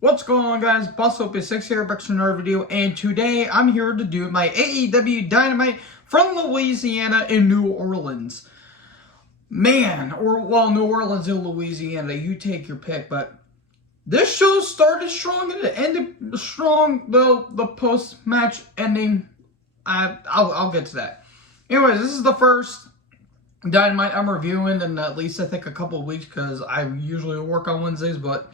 What's going on, guys? BossOP6 here, back to another video, and today I'm here to do my AEW Dynamite from Louisiana in New Orleans. Man, New Orleans in Louisiana, you take your pick, but this show started strong and it ended strong, though the post-match ending, I'll get to that. Anyways, this is the first Dynamite I'm reviewing in at least, I think, a couple of weeks, because I usually work on Wednesdays, but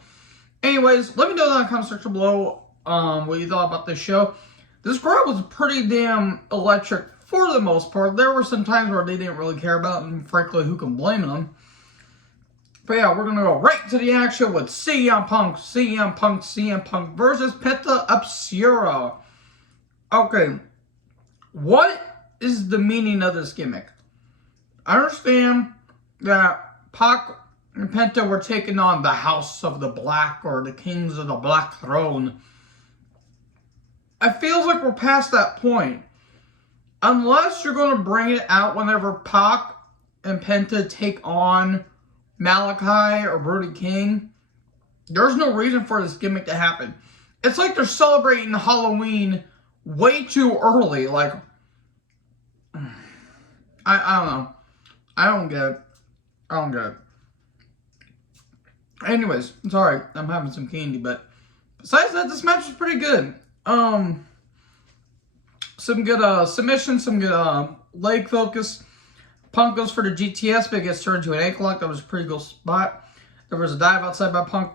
anyways, let me know in the comment section below what you thought about this show. This crowd was pretty damn electric for the most part. There were some times where they didn't really care about it, and frankly, who can blame them? But yeah, we're going to go right to the action with CM Punk versus Penta Obscura. Okay, what is the meaning of this gimmick? I understand that Pac and Penta were taking on the House of the Black, or the Kings of the Black Throne. I feel like we're past that point. Unless you're going to bring it out whenever Pac and Penta take on Malachi or Brody King, there's no reason for this gimmick to happen. It's like they're celebrating Halloween way too early. Like, I don't know. I don't get it. Anyways, sorry, I'm having some candy, but besides that, this match was pretty good. Some good submissions, some good leg focus. Punk goes for the GTS, but it gets turned to an ankle lock. That was a pretty good spot. There was a dive outside by Punk.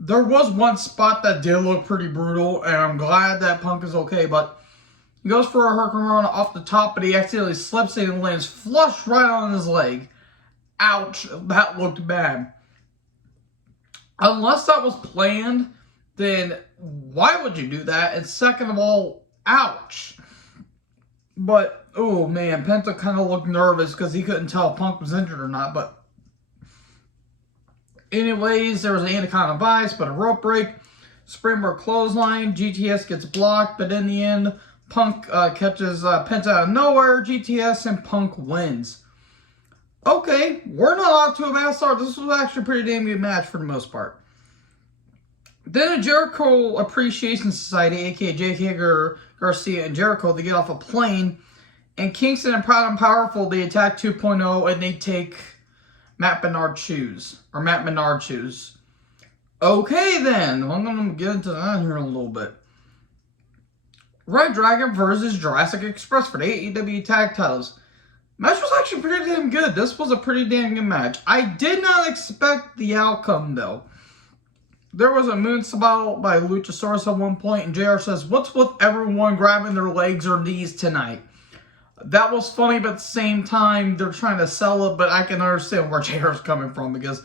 There was one spot that did look pretty brutal, and I'm glad that Punk is okay, but he goes for a hurricanrana off the top, but he accidentally slips and lands flush right on his leg. Ouch, that looked bad. Unless that was planned, then why would you do that? And second of all, ouch. But, oh man, Penta kind of looked nervous because he couldn't tell if Punk was injured or not. But anyways, there was an Anaconda Vice, but a rope break. Springboard clothesline. GTS gets blocked, but in the end, Punk catches Penta out of nowhere. GTS and Punk wins. Okay, we're not off to a bad start. This was actually a pretty damn good match for the most part. Then a Jericho Appreciation Society, aka Jake Garcia and Jericho, they get off a plane. And Kingston and Proud and Powerful, they attack 2.0 and they take Matt Menard shoes. Okay then, I'm going to get into that here in a little bit. Red Dragon versus Jurassic Express for the AEW tag titles. Match was actually pretty damn good. This was a pretty damn good match. I did not expect the outcome, though. There was a moonsault by Luchasaurus at one point, and JR says, "What's with everyone grabbing their legs or knees tonight?" That was funny, but at the same time, they're trying to sell it, but I can understand where JR's coming from, because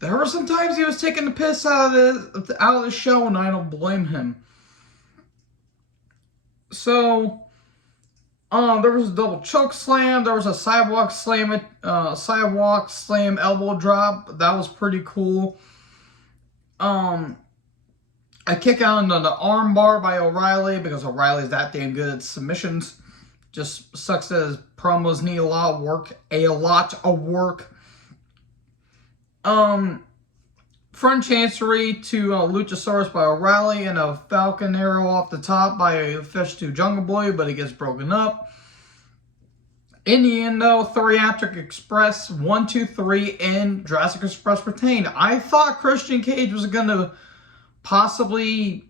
there were some times he was taking the piss out of the show, and I don't blame him. So there was a double choke slam. There was a sidewalk slam elbow drop. That was pretty cool. A kick out into the arm bar by O'Reilly, because O'Reilly's that damn good at submissions. Just sucks that his promos need a lot of work. Front chancery to Luchasaurus by O'Reilly, and a Falcon Arrow off the top by Fish to Jungle Boy, but it gets broken up. In the end, though, Theriatric Express 1, 2, 3, and Jurassic Express retained. I thought Christian Cage was going to possibly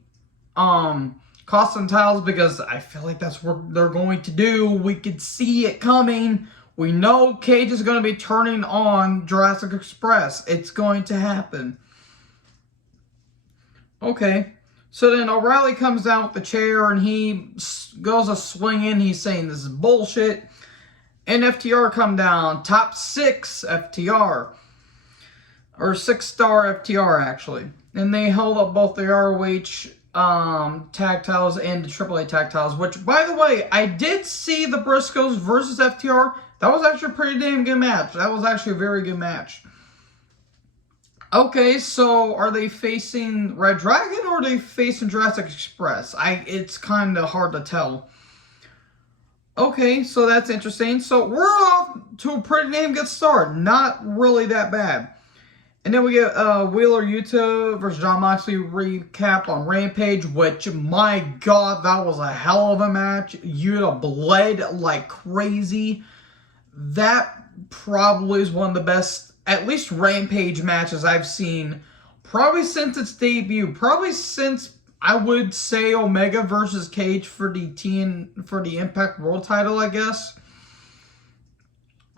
cost some titles, because I feel like that's what they're going to do. We could see it coming. We know Cage is going to be turning on Jurassic Express. It's going to happen. Okay, so then O'Reilly comes down with the chair and he goes a swing in. He's saying this is bullshit. And FTR come down. Top 6 FTR. Or 6-star FTR, actually. And they held up both the ROH tag titles and the AAA tag titles. Which, by the way, I did see the Briscoes versus FTR. That was actually a pretty damn good match. That was actually a very good match. Okay, so are they facing Red Dragon or are they facing Jurassic Express? It's kind of hard to tell. Okay, so that's interesting. So we're off to a pretty damn good start. Not really that bad. And then we get Wheeler Yuta versus Jon Moxley recap on Rampage, which, my God, that was a hell of a match. Yuta bled like crazy. That probably is one of the best, at least Rampage matches I've seen, probably since its debut. Probably since, I would say, Omega versus Cage for the Impact World title, I guess.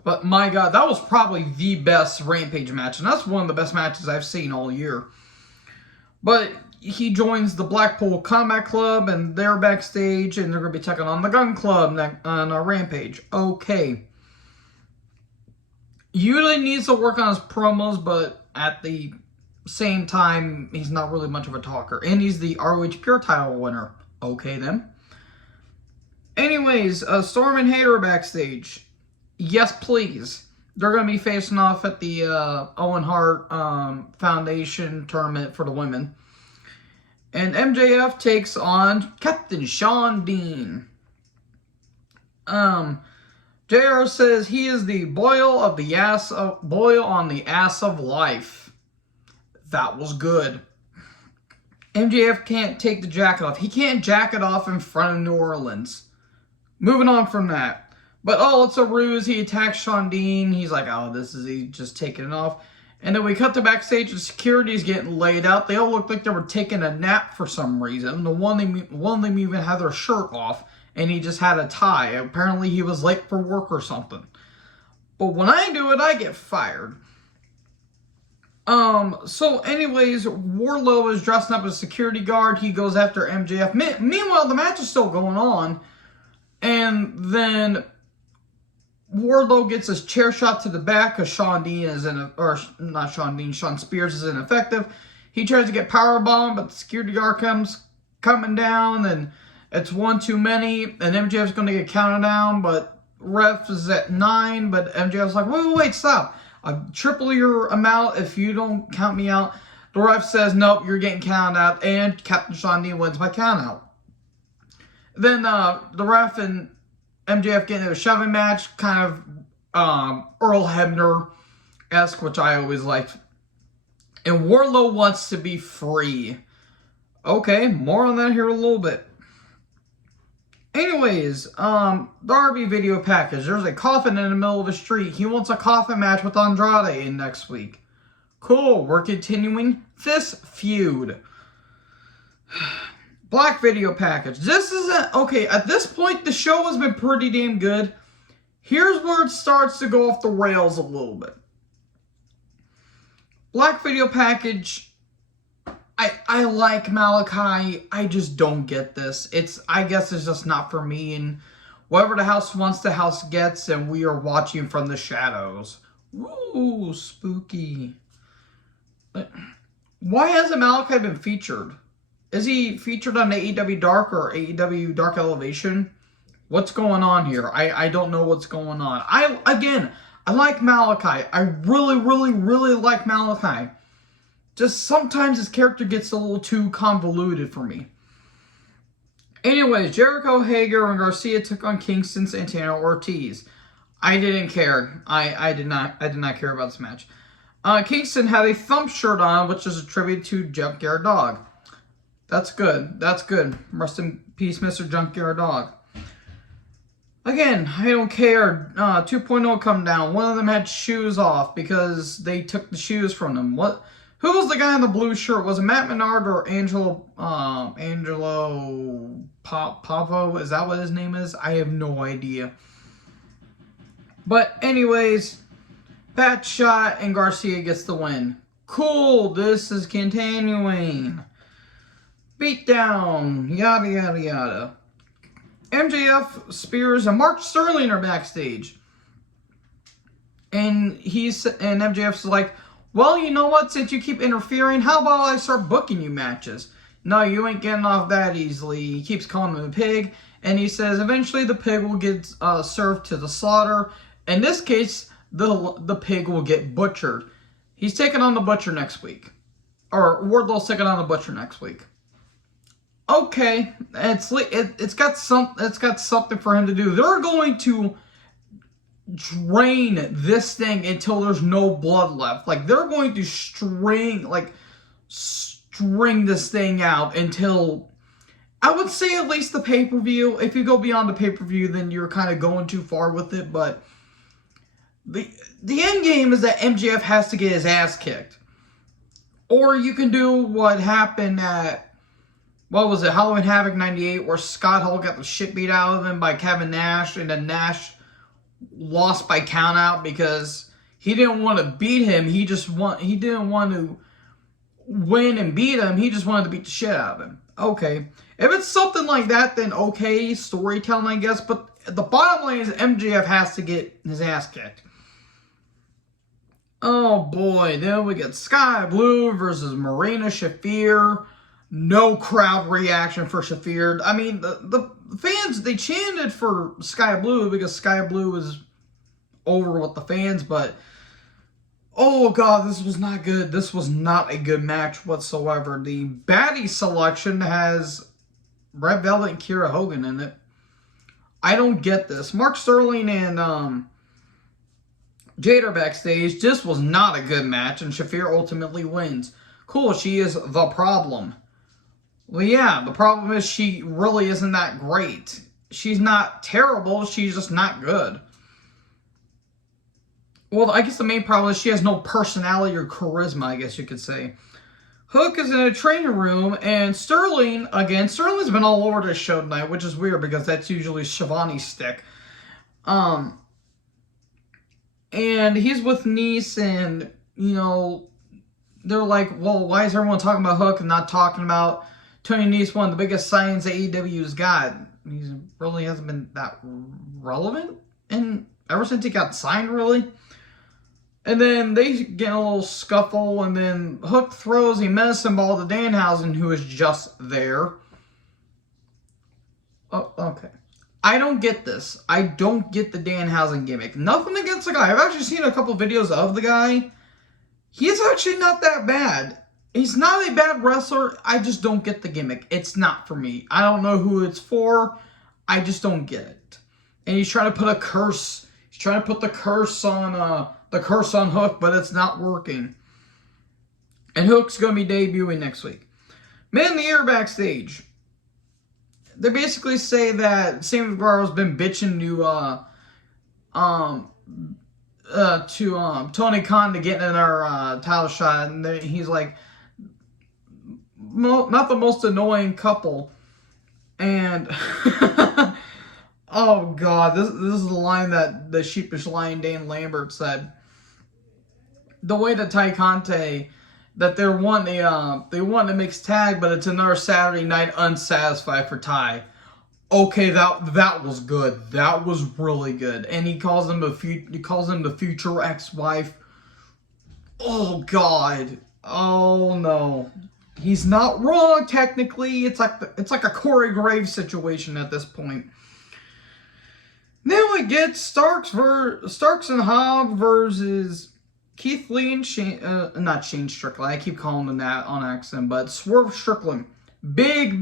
But my God, that was probably the best Rampage match. And that's one of the best matches I've seen all year. But he joins the Blackpool Combat Club, and they're backstage, and they're going to be taking on the Gun Club on a Rampage. Okay. Yuta needs to work on his promos, but at the same time, he's not really much of a talker. And he's the ROH Pure title winner. Okay, then. Anyways, Storm and Hayter backstage. Yes, please. They're going to be facing off at the Owen Hart Foundation tournament for the women. And MJF takes on Captain Shawn Dean. JR says he is the boil on the ass of life. That was good. MJF can't take the jacket off. He can't jack it off in front of New Orleans. Moving on from that. But, it's a ruse. He attacks Shawn Dean. He's like, he's just taking it off. And then we cut to backstage, and security's getting laid out. They all look like they were taking a nap for some reason. One of them even had their shirt off, and he just had a tie. Apparently, he was late for work or something. But when I do it, I get fired. So anyways, Wardlow is dressing up as a security guard. He goes after MJF. Meanwhile, the match is still going on. And then Wardlow gets his chair shot to the back because Shawn Spears is ineffective. He tries to get powerbombed, but the security guard comes coming down, and it's one too many, and MJF's going to get counted down, but ref is at 9, but MJF's like, wait, stop. I'll triple your amount if you don't count me out. The ref says, nope, you're getting counted out, and Captain Shawn Dean wins by count out. Then the ref and MJF get into a shoving match, kind of Earl Hebner-esque, which I always liked. And Wardlow wants to be free. Okay, more on that here in a little bit. Anyways, the RB video package. There's a coffin in the middle of the street. He wants a coffin match with Andrade in next week. Cool, we're continuing this feud. Black video package. This is okay, at this point, the show has been pretty damn good. Here's where it starts to go off the rails a little bit. Black video package. I like Malachi. I just don't get this. I guess it's just not for me. And whatever the house wants, the house gets. And we are watching from the shadows. Ooh, spooky. Why hasn't Malachi been featured? Is he featured on AEW Dark or AEW Dark Elevation? What's going on here? I don't know what's going on. I like Malachi. I really, really, really like Malachi. Just sometimes his character gets a little too convoluted for me. Anyways, Jericho, Hager, and Garcia took on Kingston, Santana, Ortiz. I didn't care. I did not care about this match. Kingston had a thumb shirt on, which is a tribute to Junkyard Dog. That's good. That's good. Rest in peace, Mr. Junkyard Dog. Again, I don't care. 2.0 come down. One of them had shoes off because they took the shoes from them. Who was the guy in the blue shirt? Was it Matt Menard or Angelo Pavo? Is that what his name is? I have no idea. But anyways, Pat shot and Garcia gets the win. Cool. This is continuing. Beatdown, yada, yada, yada. MJF, Spears, and Mark Sterling are backstage. And MJF's like, well, you know what? Since you keep interfering, how about I start booking you matches? No, you ain't getting off that easily. He keeps calling him a pig. And he says eventually the pig will get served to the slaughter. In this case, the pig will get butchered. He's taking on the butcher next week. Or Wardlow's taking on the butcher next week. Okay, it's got something for him to do. They're going to drain this thing until there's no blood left. Like, they're going to string this thing out until, I would say, at least the pay-per-view. If you go beyond the pay-per-view, then you're kind of going too far with it. But the end game is that MJF has to get his ass kicked. Or you can do what happened at, what was it, Halloween Havoc 98, where Scott Hall got the shit beat out of him by Kevin Nash, and then Nash lost by countout because he didn't want to beat him. He didn't want to win and beat him. He just wanted to beat the shit out of him. Okay. If it's something like that, then okay, storytelling, I guess. But the bottom line is MJF has to get his ass kicked. Oh boy, then we get Sky Blue versus Marina Shafir. No crowd reaction for Shafir. I mean, the fans, they chanted for Sky Blue because Sky Blue was over with the fans, but oh god, this was not good. This was not a good match whatsoever. The baddie selection has Red Velvet and Kiera Hogan in it. I don't get this. Mark Sterling and Jade are backstage. This was not a good match, and Shafir ultimately wins. Cool, she is the problem. Well, yeah, the problem is she really isn't that great. She's not terrible, she's just not good. Well, I guess the main problem is she has no personality or charisma, I guess you could say. Hook is in a training room, and Sterling's been all over this show tonight, which is weird because that's usually Shivani's stick. And he's with Nice, and, you know, they're like, well, why is everyone talking about Hook and not talking about Tony Nese, one of the biggest signings AEW's got? He really hasn't been that relevant ever since he got signed, really. And then they get in a little scuffle, and then Hook throws a medicine ball to Danhausen, who is just there. Oh, okay. I don't get this. I don't get the Danhausen gimmick. Nothing against the guy. I've actually seen a couple videos of the guy. He's actually not that bad. He's not a bad wrestler. I just don't get the gimmick. It's not for me. I don't know who it's for. I just don't get it. And he's trying to put a curse. He's trying to put the curse on Hook, but it's not working. And Hook's going to be debuting next week. Men in the Air backstage. They basically say that Sammy Guevara's been bitching to Tony Khan to get in our title shot, and he's like, not the most annoying couple. And oh god, this is the line that the sheepish lion Dan Lambert said. The way that Ty Conte, that they want a mixed tag, but it's another Saturday night unsatisfied for Ty. Okay, that was good. That was really good. And he calls him the future ex-wife. Oh god. Oh no. He's not wrong technically. It's like a Corey Graves situation at this point. Then we get Starks and Hobb versus Keith Lee and not Shane Strickland. I keep calling him that on accident, but Swerve Strickland. Big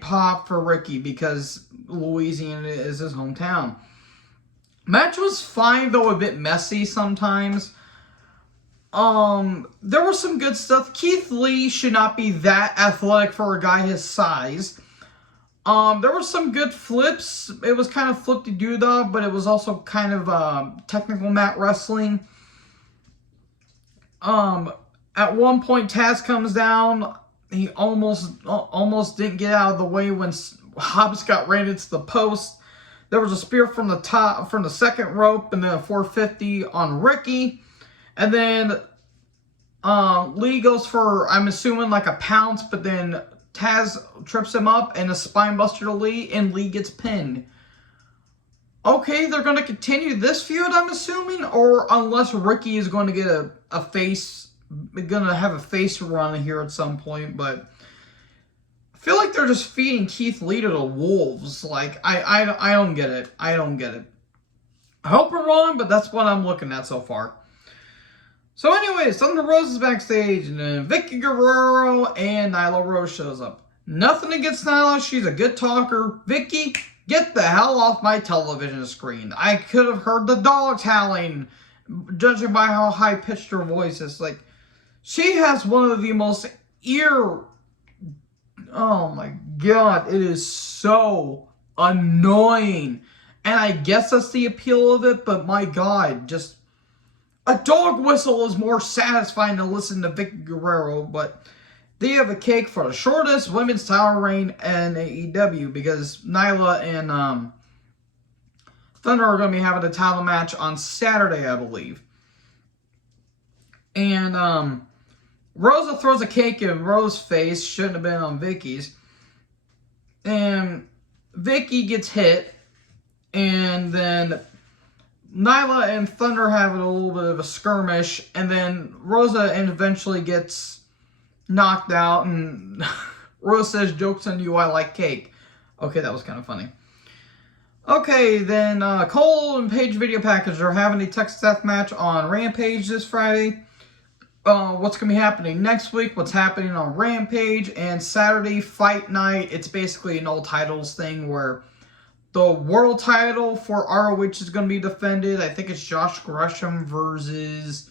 pop for Ricky because Louisiana is his hometown. Match was fine, though a bit messy sometimes. There was some good stuff. Keith Lee should not be that athletic for a guy his size. There were some good flips. It was kind of flip-de-doo-dah, but it was also kind of technical mat wrestling. At one point, Taz comes down. He almost didn't get out of the way when Hobbs got ran into the post. There was a spear from the second rope, and then a 450 on Ricky. And then Lee goes for, I'm assuming, like a pounce, but then Taz trips him up and a spine buster to Lee, and Lee gets pinned. Okay, they're going to continue this feud, I'm assuming, or unless Ricky is going to get a face, going to have a face run here at some point, but I feel like they're just feeding Keith Lee to the wolves. Like, I don't get it. I don't get it. I hope I'm wrong, but that's what I'm looking at so far. So anyways, Thunder Rose is backstage, and then Vicky Guerrero and Nyla Rose shows up. Nothing against Nyla. She's a good talker. Vicky, Get the hell off my television screen. I could have heard the dogs howling, judging by how high-pitched her voice is. Like, she has one of the most oh my god, it is so annoying. And I guess that's the appeal of it, but my god, just a dog whistle is more satisfying to listen to Vicky Guerrero, but they have a cake for the shortest women's title reign in AEW because Nyla and Thunder are going to be having a title match on Saturday, I believe. And Rosa throws a cake in Rose's face, shouldn't have been on Vicky's. And Vicky gets hit, and then Nyla and Thunder have a little bit of a skirmish, and then Rosa eventually gets knocked out, and Rosa says, "Joke's on you, I like cake." Okay, that was kind of funny. Okay, then Cole and Paige Video Package are having a Texas Death match on Rampage this Friday. What's going to be happening next week, what's happening on Rampage, and Saturday Fight Night. It's basically an all titles thing where the world title for ROH is going to be defended. I think it's Josh Gresham versus...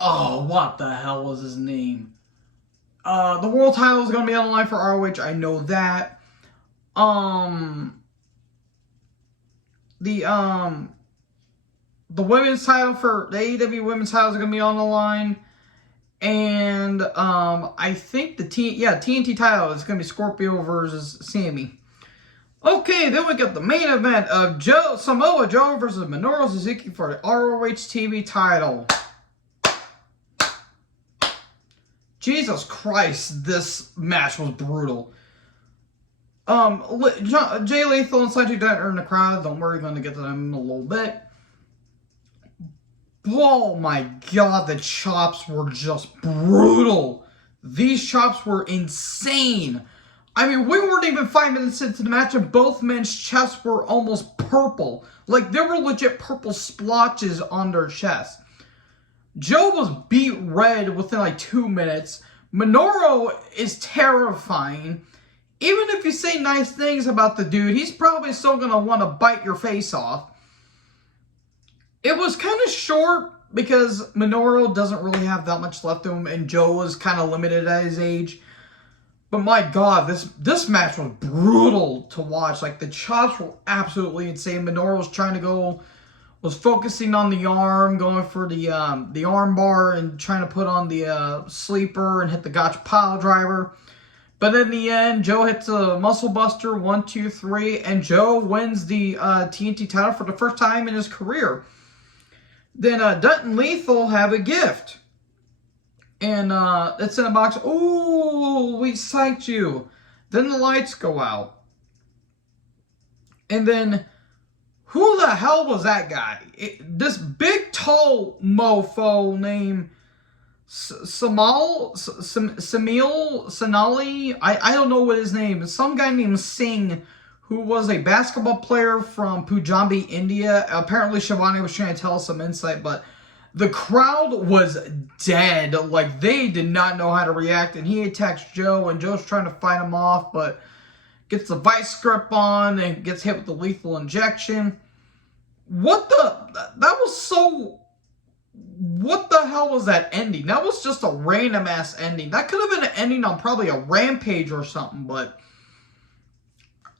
Oh, what the hell was his name? The world title is going to be on the line for ROH. I know that. The women's title for the AEW women's title is going to be on the line. And I think the TNT title is going to be Scorpio versus Sammy. Okay, then we got the main event of Samoa Joe versus Menorah Suzuki for the ROH TV title. Jesus Christ, this match was brutal. Jay Lethal and Sledgy Dent are in the crowd. Don't worry, going to get to them in a little bit. Oh my god, the chops were just brutal. These chops were insane. I mean, we weren't even 5 minutes into the match and both men's chests were almost purple. Like, there were legit purple splotches on their chest. Joe was beat red within like 2 minutes. Menorah is terrifying. Even if you say nice things about the dude, he's probably still going to want to bite your face off. It was kind of short because Menorah doesn't really have that much left to him, and Joe was kind of limited at his age. But my god, this match was brutal to watch. Like, the chops were absolutely insane. Menorah was focusing on the arm, going for the arm bar and trying to put on the sleeper and hit the gotcha pile driver. But in the end, Joe hits a muscle buster, 1, 2, 3, and Joe wins the TNT title for the first time in his career. Then Dutt and Lethal have a gift. And it's in a box. Ooh, we psyched you. Then the lights go out. And then, who the hell was that guy? This big, tall mofo named Samil Sanali. I don't know what his name is. Some guy named Singh, who was a basketball player from Punjabi, India. Apparently, Shivani was trying to tell us some insight, but the crowd was dead. Like, they did not know how to react, and he attacks Joe, and Joe's trying to fight him off, but gets the vice grip on and gets hit with the lethal injection. What the hell was that ending? That was just a random ass ending. That could have been an ending on probably a Rampage or something, but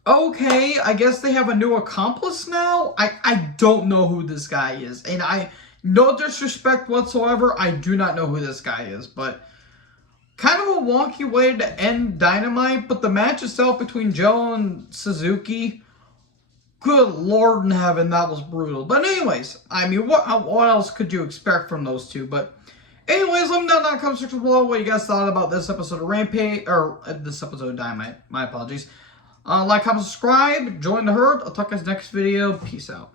okay, I guess they have a new accomplice now? I don't know who this guy is, and no disrespect whatsoever, I do not know who this guy is, but kind of a wonky way to end Dynamite, but the match itself between Joe and Suzuki, good Lord in heaven, that was brutal. But anyways, I mean, what else could you expect from those two? But anyways, let me know in the comment section below what you guys thought about this episode of Rampage, or this episode of Dynamite. My apologies. Like, comment, subscribe, join the herd. I'll talk to you guys next video. Peace out.